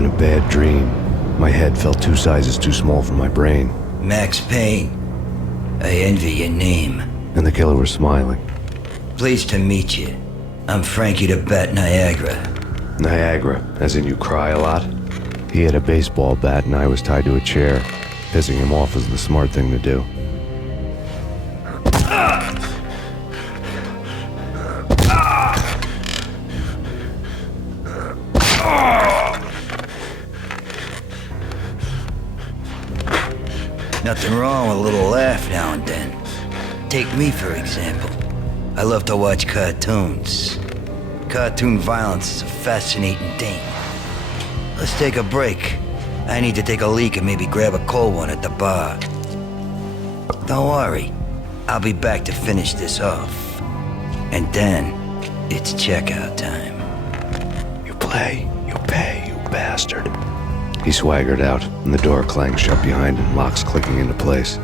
been a bad dream. My head felt 2 sizes too small for my brain. Max Payne. I envy your name. And the killer was smiling. Pleased to meet you. I'm Frankie the Bat Niagara. Niagara, as in you cry a lot? He had a baseball bat and I was tied to a chair. Pissing him off was the smart thing to do. Nothing wrong with a little laugh now and then. Take me, for example. I love to watch cartoons. Cartoon violence is a fascinating thing. Let's take a break. I need to take a leak and maybe grab a cold one at the bar. Don't worry. I'll be back to finish this off. And then, it's checkout time. You play, you pay, you bastard. He swaggered out, and the door clanged shut behind him, locks clicking into place.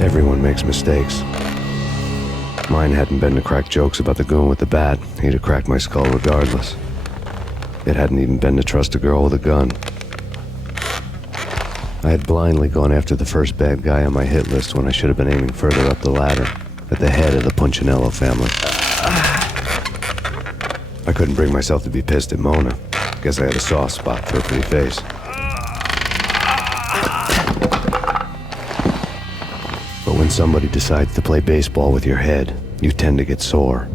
Everyone makes mistakes. Mine hadn't been to crack jokes about the goon with the bat. He'd have cracked my skull regardless. It hadn't even been to trust a girl with a gun. I had blindly gone after the first bad guy on my hit list when I should have been aiming further up the ladder, at the head of the Punchinello family. I couldn't bring myself to be pissed at Mona. Guess I had a soft spot for her pretty face. But when somebody decides to play baseball with your head, you tend to get sore.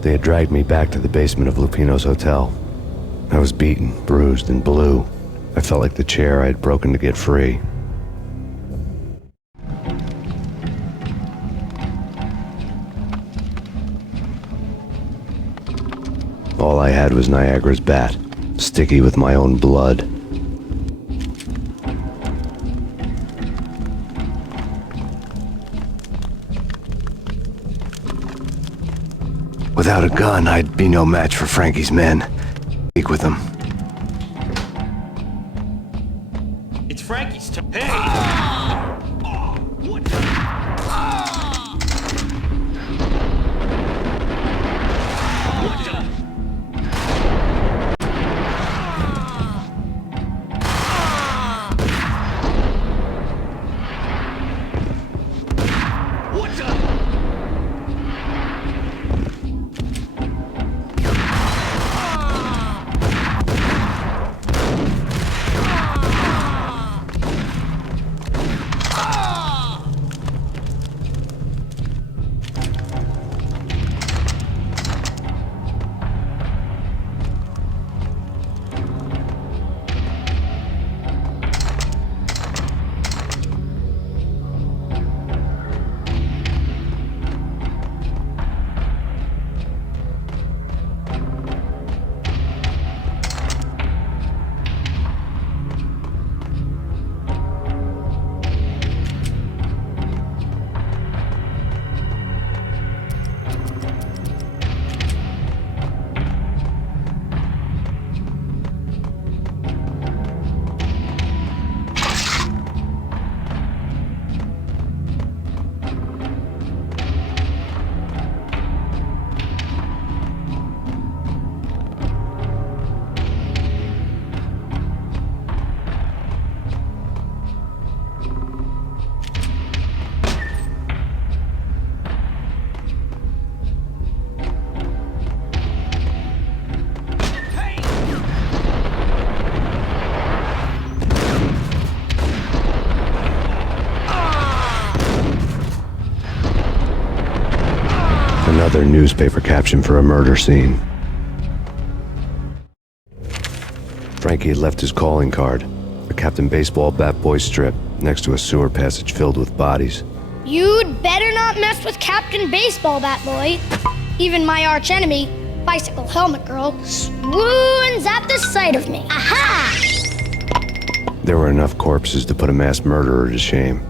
They had dragged me back to the basement of Lupino's hotel. I was beaten, bruised, and blue. I felt like the chair I had broken to get free. All I had was Niagara's bat, sticky with my own blood. Without a gun, I'd be no match for Frankie's men. Speak with them. It's Frankie's turn. Hey! What? Another newspaper caption for a murder scene. Frankie had left his calling card, a Captain Baseball Bat Boy strip, next to a sewer passage filled with bodies. You'd better not mess with Captain Baseball Bat Boy. Even my archenemy, Bicycle Helmet Girl, swoons at the sight of me. Aha! There were enough corpses to put a mass murderer to shame.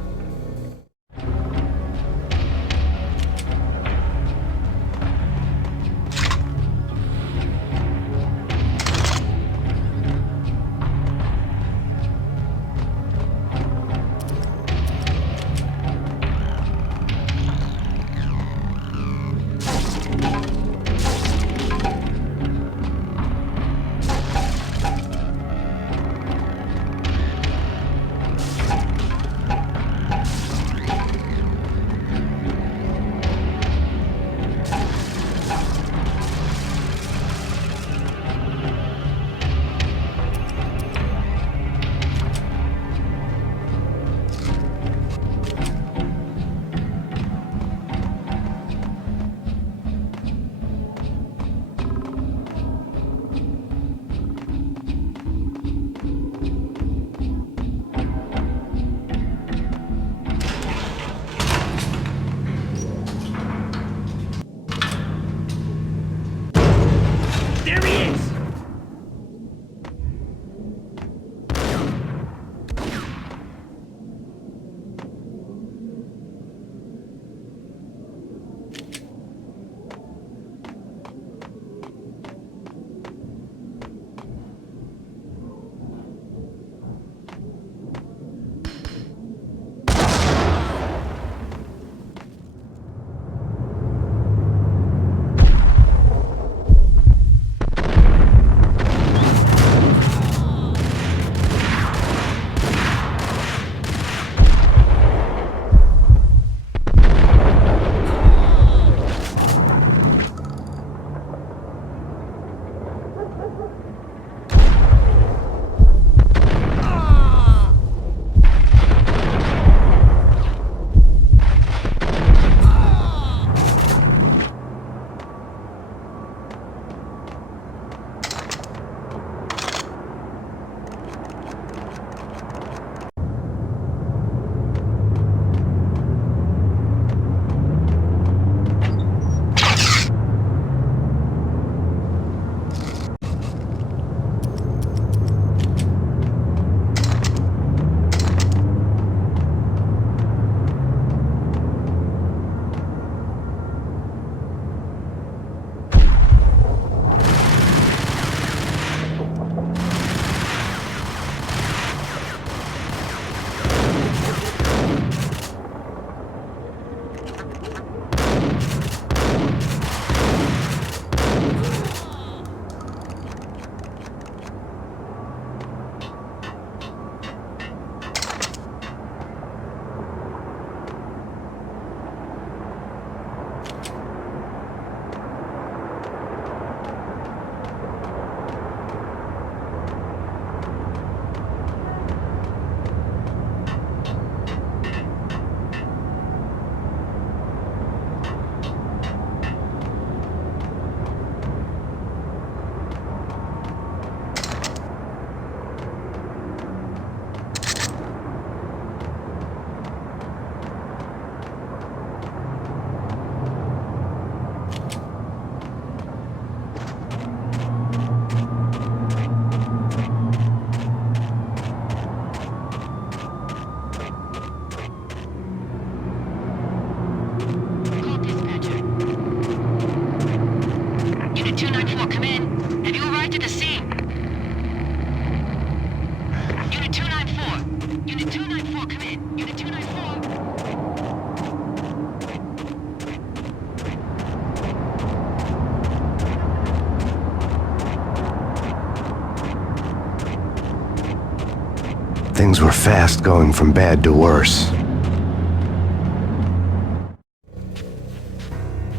Things were fast going from bad to worse.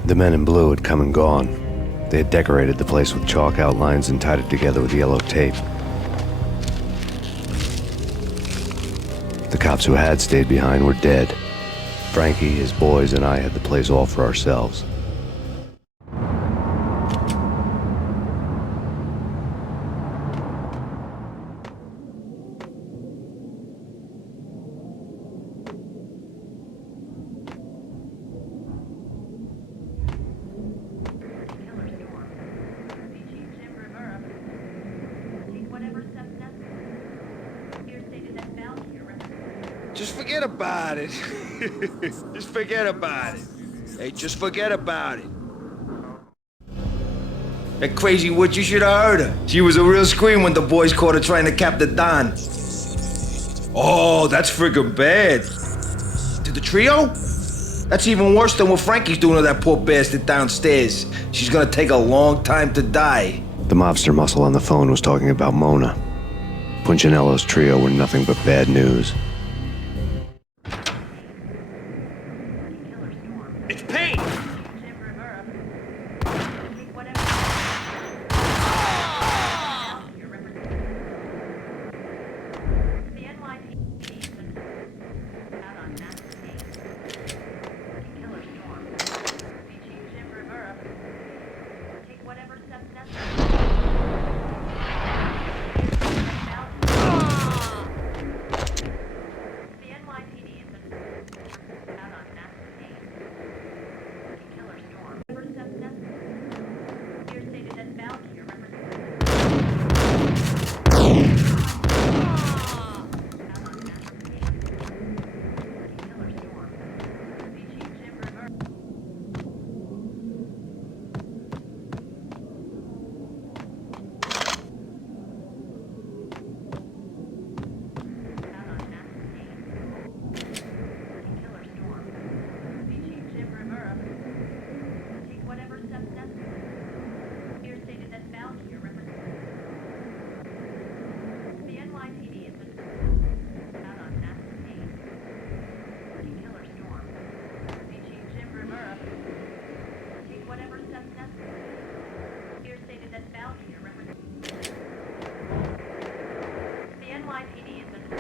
The men in blue had come and gone. They had decorated the place with chalk outlines and tied it together with yellow tape. The cops who had stayed behind were dead. Frankie, his boys, and I had the place all for ourselves. Just forget about it. Just forget about it. Hey, just forget about it. That crazy witch, you should have heard her. She was a real scream when the boys caught her trying to cap the Don. Oh, that's friggin' bad. To the trio? That's even worse than what Frankie's doing to that poor bastard downstairs. She's gonna take a long time to die. The mobster muscle on the phone was talking about Mona. Punchinello's trio were nothing but bad news. It's Payne!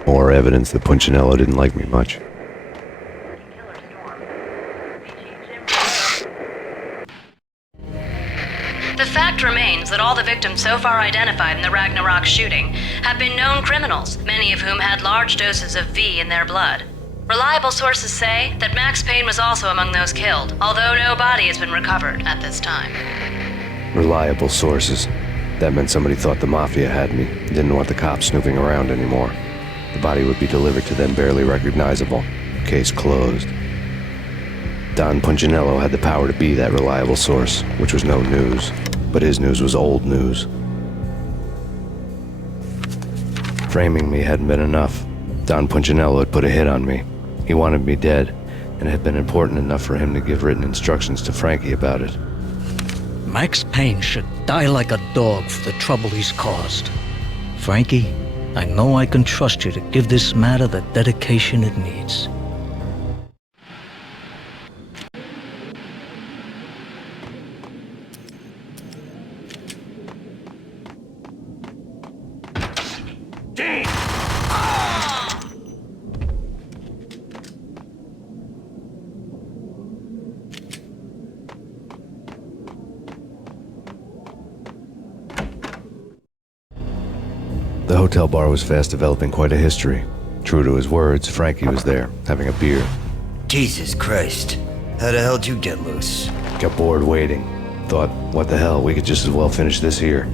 More evidence that Punchinello didn't like me much. The fact remains that all the victims so far identified in the Ragnarök shooting have been known criminals, many of whom had large doses of V in their blood. Reliable sources say that Max Payne was also among those killed, although no body has been recovered at this time. Reliable sources. That meant somebody thought the Mafia had me, didn't want the cops snooping around anymore. The body would be delivered to them barely recognizable. Case closed. Don Punchinello had the power to be that reliable source, which was no news. But his news was old news. Framing me hadn't been enough. Don Punchinello had put a hit on me. He wanted me dead, and it had been important enough for him to give written instructions to Frankie about it. Max Payne should die like a dog for the trouble he's caused. Frankie, I know I can trust you to give this matter the dedication it needs. The hotel bar was fast developing quite a history. True to his words, Frankie was there, having a beer. Jesus Christ. How the hell did you get loose? Got bored waiting. Thought, what the hell, we could just as well finish this here.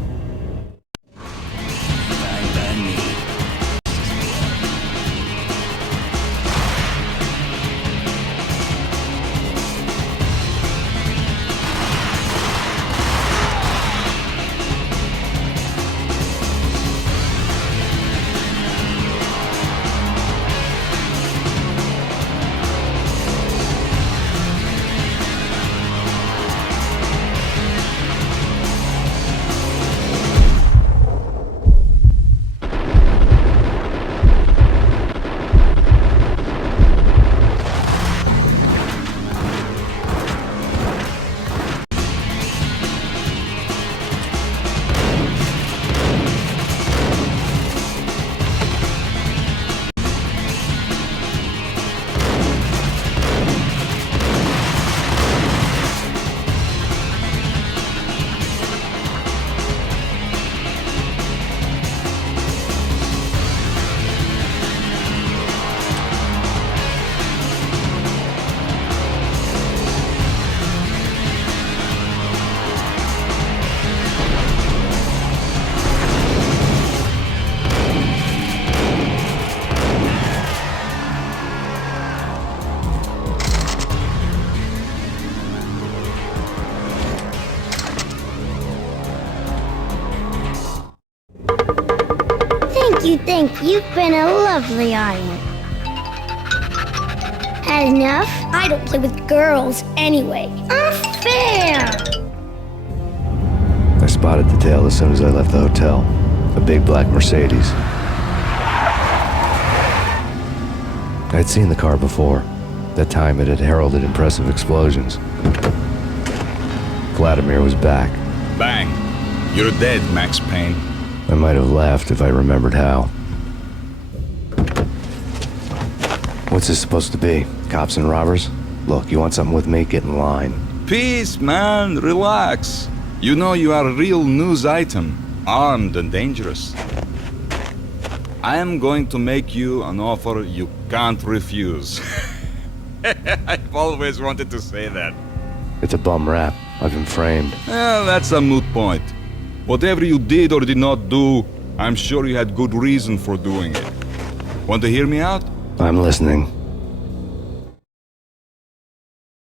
think you've been a lovely audience. Had enough? I don't play with girls anyway. Unfair! I spotted the tail as soon as I left the hotel. A big black Mercedes. I'd seen the car before. That time it had heralded impressive explosions. Vladimir was back. Bang. You're dead, Max Payne. I might have laughed if I remembered how. What's this supposed to be? Cops and robbers? Look, you want something with me? Get in line. Peace, man. Relax. You know you are a real news item. Armed and dangerous. I am going to make you an offer you can't refuse. I've always wanted to say that. It's a bum rap. I've been framed. Well, that's a moot point. Whatever you did or did not do, I'm sure you had good reason for doing it. Want to hear me out? I'm listening.